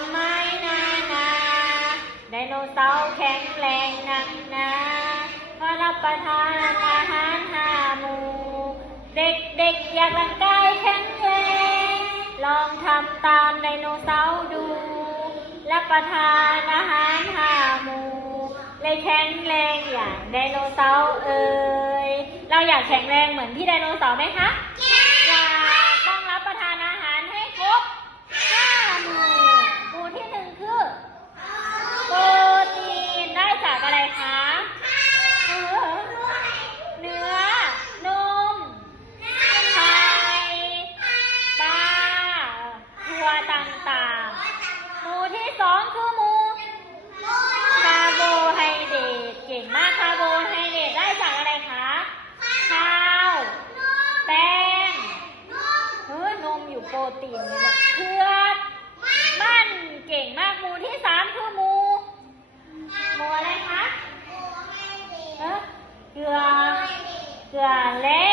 ำไมนาไดโนเสาร์แข็งแรงนักหนาพอรับประทานอาหารห้าหมู่เด็กๆอยากร่างกายแข็งแรงลองทำตามไดโนเสาร์ดูรับประทานอาหารห้าหมู่เลยแข็งแรงอย่างไดโนเสาร์เอ่ยเราอยากแข็งแรงเหมือนพี่ไดโนเสาร์ไหมคะอยากต้องรับประทานอาหารให้ครบห้าหมู่หมู่ที่หนึ่งคือโปรตีนได้จากอะไรคะเนื้อนมไข่ปลาถั่วต่างๆหมู่ที่สองคือหมู่คาร์โบไฮเดรตเก่งมากคาร์โบไฮเดรตได้จากอะไรคะข้าวแป้งนมอยู่โปรตีนเลยนะเผือกมันเก่งมากหมู่ที่สามคือหมู่อะไรคะเกลือแร่